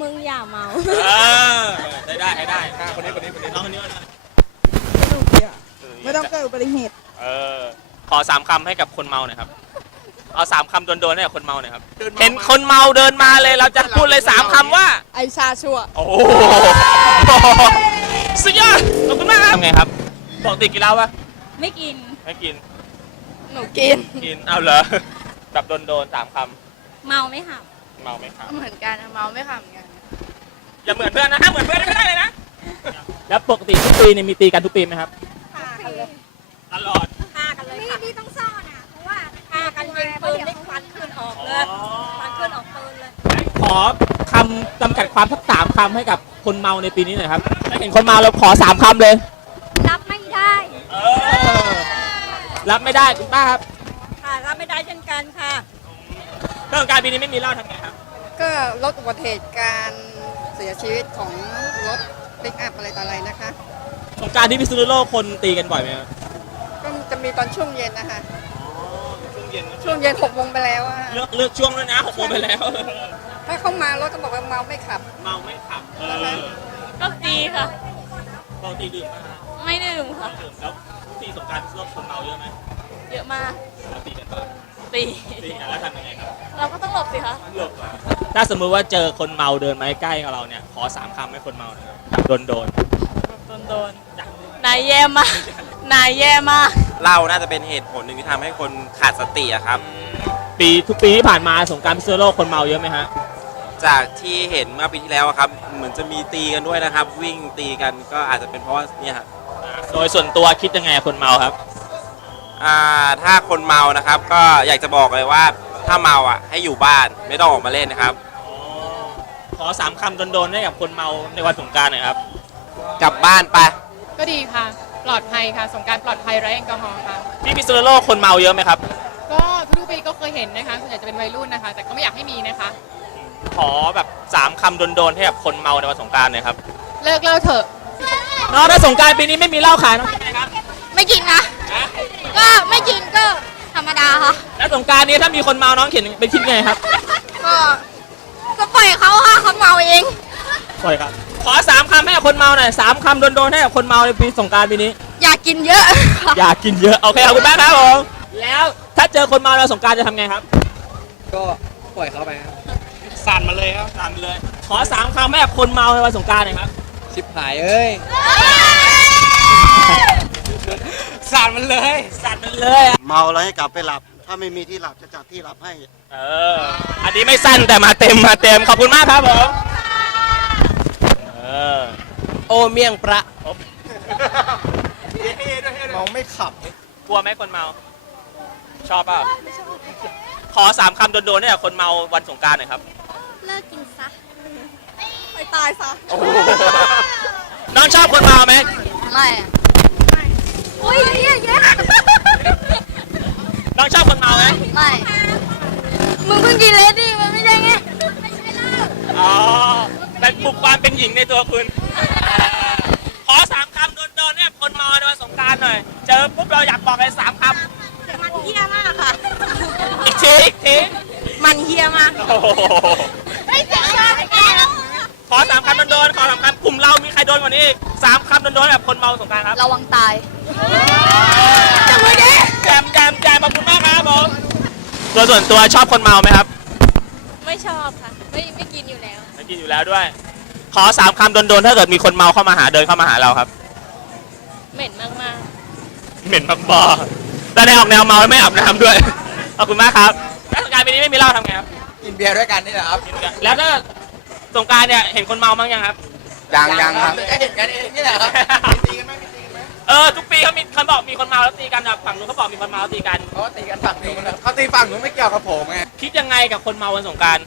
มึงอย่าเมาเออได้ได้ให้ได้อะคนนี้คนนี้คนนี้น้องคนนี้ก่อนนะสนุกดีอะไม่ต้องเกิดอุบัติเหตุเออขอสามคำให้กับคนเมาหน่อยครับ เอาสามคำโดนๆให้กับคนเมาหน่อยครับ เห็นคนเมาเดินมาเลยเราจะพูดเลยสามคำว่า ไอชาชัวโอ้โหสุดยอดขอบคุณมากครับทำไงครับปกติกินเหล้าปะไม่กิน ไม่กิน หนูกิน กิน เอาเหรอ แบบโดนๆสามคเมาไม่หับำ เมาไหมครับเหมือนกันเมาไม่ขำเหมือนกันอย่าเหมือนเพื่อนนะถ้าเหมือนเพื่อนก็ได้เลยนะแล้วปกติทุกปีเนี่ยมีตีกันทุกปีไหมครับฆ่ากันเลยตลอดฆ่ากันเลยค่ะนี่ต้องซ่อนอะเพราะว่าฆ่ากันยิงปืนได้ควันขึ้นออกเลยควันขึ้นออกปืนเลยขอคำจำกัดความสักสามคำให้กับคนเมาในปีนี้หน่อยครับถ้าเห็นคนเมาเราขอสามคำเลย รับไม่ได้เออรับไม่ได้คุณป้าครับค่ะรับไม่ได้เช่นกันค่ะ เรื่องการปีนี้ไม่มีเหล้าทำไงครับ ก็ลดอุบัติเหตุการเสียชีวิตของรถปิกอัพอะไรต่ออะไรนะคะ สงกรารที่พิษณุโลกคนตีกันบ่อยไหมครับก็จะมีตอนช่วงเย็นนะคะ ช่วงเย็นช่วงเย็นหกโมงไปแล้วอะเลือกเลือกช่วงแล้วนะหกโมงไปแล้ว ถ้าเข้ามารถก็บอกว่าเมาไม่ขับ เมาไม่ขับ เออก็ดีค่ะ ปกติดื่มไหมครับไม่ดื่มค่ะไม่ดื่มแล้วตีสงกรารพิษณุโลกคนเมาเยอะไหมเยอะมากแล้วตีกันบ้างตีตีกันแล้วทำยังไงครับ เราก็ต้องหลบสิคะหลบถ้าสมมุติว่าเจอคนเมาเดินมาใกล้กับเราเนี่ย ขอสามคำให้คนเมาหนะครับแบบโดนโดนโดนโดนนายแย่มากนายแย่มากเหล้าน่าจะเป็นเหตุผลหนึ่งที่ทำให้คนขาดสติอะครับ ปีทุกปีที่ผ่านมาสงกรารพิษณุโลกคนเมาเยอะไหมฮะ จากที่เห็นเมื่อปีที่แล้วอะครับ เหมือนจะมีตีกันด้วยนะครับ วิ่งตีกันก็อาจจะเป็นเพราะว่าเนี่ยครับโดยส่วนตัวคิดยังไงกับคนเมาครับ อ่าถ้าคนเมานะครับ ก็อยากจะบอกเลยว่าถ้าเมาอะให้อยู่บ้านไม่ต้องออกมาเล่นนะครับ ขอสามคำโดนๆให้กับคนเมาในวันสงกรารหน่อยครับ กลับบ้านไป ก็ดีค่ะ ปลอดภัยค่ะ สงกรารปลอดภัยไร้แอลกอฮอล์ค่ะ ที่พิษณุโลกคนเมาเยอะไหมครับ ก็ทุกๆปีก็เคยเห็นนะคะส่วนใหญ่จะเป็นวัยรุ่นนะคะ แต่ก็ไม่อยากให้มีนะคะ ขอแบบสามคำโดนๆให้กับคนเมาในวันสงกรารหน่อยครับเลิกเล่าเถอะ น้องถ้าสงกรารปีนี้ไม่มีเหล้าขายน้องคิดไงครับ ไม่กินนะ ก็ไม่กินก็ธรรมดาค่ะ แล้วสงกรารนี้ถ้ามีคนเมาน้องเขียนเป็นคิดไงครับก็ก็ปล่อยเขาค่ะเขาเมาเอง ปล่อยครับ ขอสามคำให้กับคนเมาหน่อยสามคำโดนๆให้กับคนเมาในปีสงกรารปีนี้ อยากกินเยอะค่ะอยากกินเยอะ โอเคขอบคุณมากครับผมแล้วถ้าเจอคนเมาในวันสงกรารจะทำไงครับก็ปล่อยเขาไปครับสั่นมาเลยครับสั่นเลย ขอสามคำให้กับคนเมาในวันสงกรารหน่อยครับ ชิบหายเอ้ย สั่นมันเลยสั่นมันเลยอะเมาแล้วให้กลับไปหลับ ถ้าไม่มีที่หลับจะจัดที่หลับให้ เออ อันนี้ไม่สั้นแต่มาเต็มมาเต็ม ขอบคุณมากครับผม เออ โอเมี่ยงประ เมาไม่ขับ กลัวไหมคนเมา ชอบเปล่าขอสามคำโดนๆให้กับคนเมาวันสงกรารหน่อยครับ เลิกกินซะไปตายซะ น้องชอบคนเมาไหมไม่อะ อุ้ยเยอะแยะน้องชอบคนเมาไหมไม่ มึงเพิ่งกินเลสดิมันไม่ใช่ไง ไม่ใช่เหล้าอ๋อเป็นปลุกความเป็นหญิงในตัวคุณเออขอสามคำโดนๆให้กับคนเมาในวันสงกรารหน่อย เจอปุ๊บเราอยากบอกเลยสามคมันเฮี้ยมากค่ะำอีกทีอีกทีมันเฮี้ยมาก โอ้โหไม่ใช่แก ขอสามคำโดนๆขอสามคำกลุ่มเรามีใครโดนกว่านี้อีกสามคำโดนๆแบบคนเมาสงกรารครับระวังตาย จับมือดิแจมแจมแจมขอบคุณมากครับผมตัวส่วนตัวชอบคนเมาไหมครับไม่ชอบค่ะ ไม่ไม่กินอยู่แล้ว ไม่กินอยู่แล้วด้วย ขอสามคำโดนๆถ้าเกิดมีคนเมาเข้ามาหาเดินเข้ามาหาเราครับ เหม็นมากเหม็นมากบอแต่ในออกแนวเมาไม่อาบน้ำด้วย ขอบคุณมากครับแล้วสงกรารปีนี้ไม่มีเหล้าทำไงครับ กินเบียร์ด้วยกันนี่แหละครับ แล้วถ้า สงกรารเนี่ยเห็นคนเมาบ้างยังครับ ยังยังครับ ก็เห็นกันเองนี่แหละครับตีกันไหมมีตีกันไหมเออทุกปีเขามีเขาบอกมีคนเมาแล้วตีกันแบบฝั่งนู้นเขาบอกมีคนเมาแล้วตีกันเขาก็ตีกันฝั่งนู้นนะเขาตีฝั่งนู้นไม่เกี่ยวกับผมไงคิดยังไงกับคนเมาวันสงกราร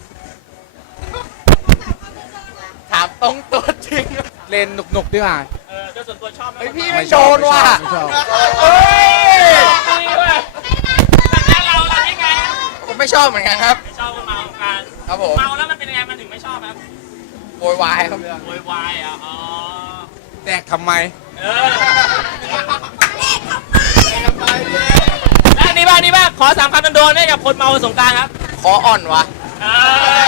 ถามตรงตัวจริงเล่นหนุกๆดีกว่าเออโดยส่วนตัวชอบไหมเฮ้ยพี่ไม่ไม่โดนว่ะไม่ชอบเฮ้ยตีด้วยแต่เราเราที่ไงครับผมไม่ชอบเหมือนกันครับ ไม่ชอบคนเมาสงกรารครับผม เมาแล้ว โวยวายครับโวยวายอะอ๋อแดกทำไมเออแล้วอันนี่บ้างอันนี่บ้างขอสามคำโดนๆให้กับคนเมาวันสงกรารครับคออ่อนวะเออ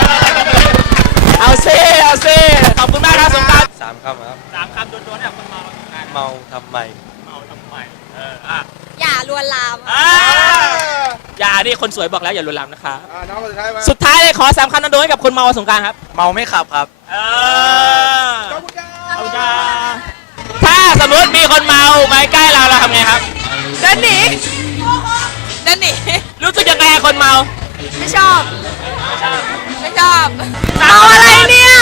เอาซิเอาคำครับ สามคำโดนๆเนี่ยคนเมาวันสงกรารเมาทำไมเมาทำไมเอออะอย่าลวนลามอ่าอย่าดิคนสวยบอกแล้วอย่าลวนลามนะคะ อ่าน้องคนสุดท้ายมาสุดท้ายเลยขอสามคำโดนๆให้กับคนเมาวันสงกรารครับเมาไม่ขับครับ เออขอบคุณครับถ้าสมมติมีคนเมามาใกล้เราเราทำไงครับ เดินหนีเดินหนีรู้สึกยังไงกับคนเมาไม่ชอบ ไม่ชอบเมาอะไรเนี่ย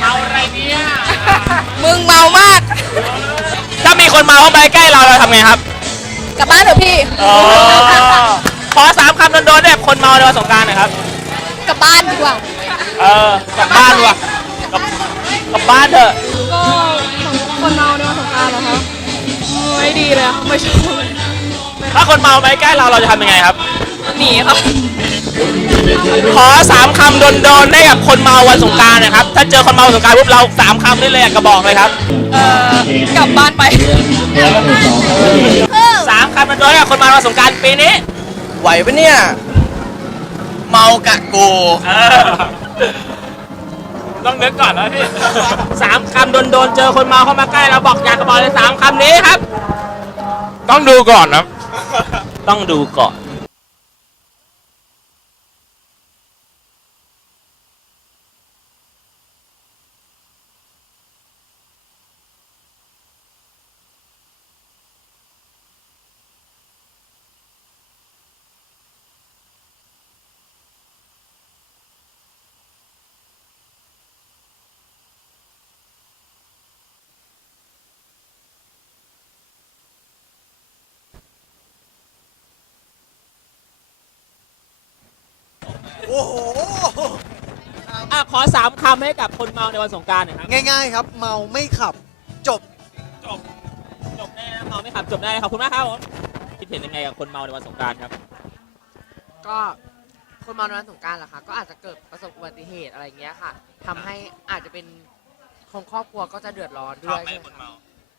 เมาอะไรเนี่ยมึงเมามาก ถ้ามีคนเมาเข้าไปใกล้เราเราทำไงครับ กลับบ้านเถอะพี่ ขอสามคำโดนๆเนี่ยคนเมาในวันสงกรารหน่อยครับ กลับบ้านดีกว่า เออกลับบ้านดีกว่ะกลับกลับบ้านเถอะ ก็คนเมาในวันสงกรารเหรอคะไม่ดีเลยอะไม่ชอบถ้าคนเมาไปใกล้เราเราจะทำยังไงครับ หนีครับขอสามคำโดนๆให้กับคนเมาวันสงกรารนะครับ ถ้าเจอคนเมาวันสงกรารปุ๊บเราสามคำได้เลยกระบอกเลยครับเอ่อกลับบ้านไป สามคำโดนๆให้กับคนเมาวันสงกรารปีนี้ ไหวปะเนี่ย เมากะกู เออต้องนึกก่อนนะพี่สามคำโดนๆเจอคนเมาเข้ามาใกล้เราบอกอยากกระบอกเลยสามคำนี้ครับ ต้องดูก่อนนะ ต้องดูก่อน อ้โห อะขอสามคำให้กับคนเมาในวันสงกรารหน่อยครับง่ายๆครับ เมาไม่ขับจบ จบจบแน่นะเมาไม่ขับจบได้ขอบคุณมากครับผมคิดเห็นยังไงกับคนเมาในวันสงกรารครับ ก็คนเมาในวันสงกรารเหรอคะก็อาจจะเกิดประสบอุบัติเหตุอะไรอย่างเงี้ยค่ะทำให้อาจจะเป็นคนครอบครัวก็จะเดือดร้อนด้วยใช่ไหมคะ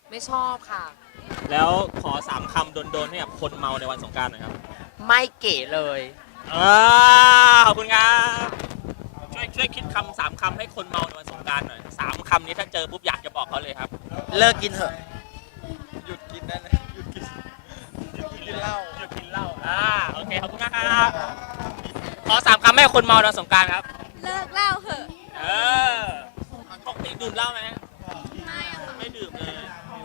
ไม่ชอบค่ะ แล้วขอสามคำโดนๆให้กับคนเมาในวันสงกรารหน่อยครับ ไม่เก๋เลย อ่าข อบคุณครับ ช่วยช่วยคิดคำสามคำให้คนเมาในวันสงกรารหน่อยสามคำนี้ถ้าเจอปุ๊บอยากจะบอกเขาเลยครับ เลิกกินเถอะ หยุดกินได้เลยหยุดกินหยุดกินเหล้า หยุดกินเหล้าอ่าโอเคขอบคุณมากครับขอสามคำให้คนเมาในวันสงกรารครับ เลิกเหล้าเหอะ เออปกติดื่มเหล้าไหมไม่อะค่ะไม่ดื่มเลย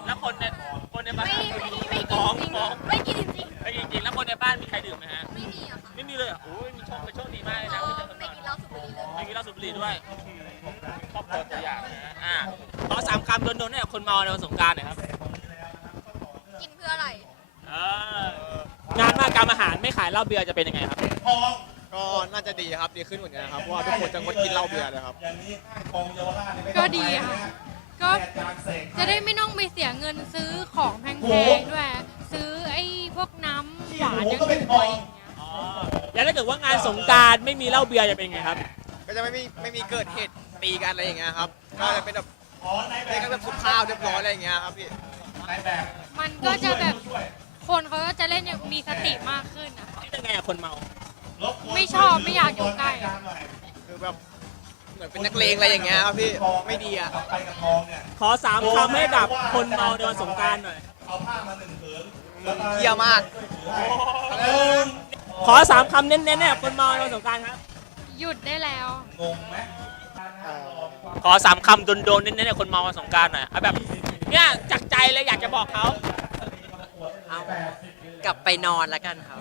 แล้วคนในคนในบ้านไม่ไม่ไม่กินฟ้องจริงฟ้องๆไม่กินจริงไม่จริงๆแล้วคนในบ้านมีใครดื่มไหมฮะ ๆไม่มีอะค่ะ ไม่มีเลยเหรอโอ้ยมีโชคเป็นโชค ดีมากเลยนะเขาที่เจอคนไม่เมากินเหล้าสูบบุหรี่เลย ไม่กินเหล้าสูบบุหรี่ด้วยครอบครัวตัวอย่างนะอ่าขอสามคำโดนๆเนี่ยคนเมาในวันสงกรารหน่อยครับกินเพื่ออะไร เอองานมากรรมอาหารไม่ขายเหล้าเบียร์จะเป็นยังไงครับ ก็น่าจะดีครับดีขึ้นกว่านี้นะครับเพราะว่าทุกคนจะงดกินเหล้าเบียร์เลยครับ ก็ดีค่ะ ก็จะได้ไม่ต้องไปเสียเงินซื้อของแพงๆด้วย ซื้อไอ้พวกน้ำหวานอย่างอื่นอะไรอย่างเงี้ยอ๋อ แล้วถ้าเกิดว่างานสงกรารไม่มีเหล้าเบียร์จะเป็นยังไงครับ ก็จะไม่มีไม่มีเกิดเหตุตีกันอะไรอย่างเงี้ยครับ ก็จะเป็นแบบเล่นกันแบบสุภาพเรียบร้อยอะไรอย่างเงี้ยครับพี่ มันก็จะแบบคนเขาก็จะเล่นอย่างมีสติมากขึ้นนะคะคิดยังไงกับคนเมา ไม่ชอบไม่อยากอยู่ใกล้อะคือแบบเหมือนเป็นนักเลงอะไรอย่างเงี้ยครับพี่ ไม่ดีอะ ขอสามคำให้กับคนเมาในวันสงกรารหน่อยเที่ยมาก ขอสามคำเน้นๆเนี่ยคนเมาในวันสงกรารครับ หยุดได้แล้วขอสามคำโดนๆเน้นๆเนี่ยคนเมาวันสงกรารหน่อยเอาแบบเนี่ยจากใจเลยอยากจะบอกเขา เอากลับไปนอนแล้วกันครับ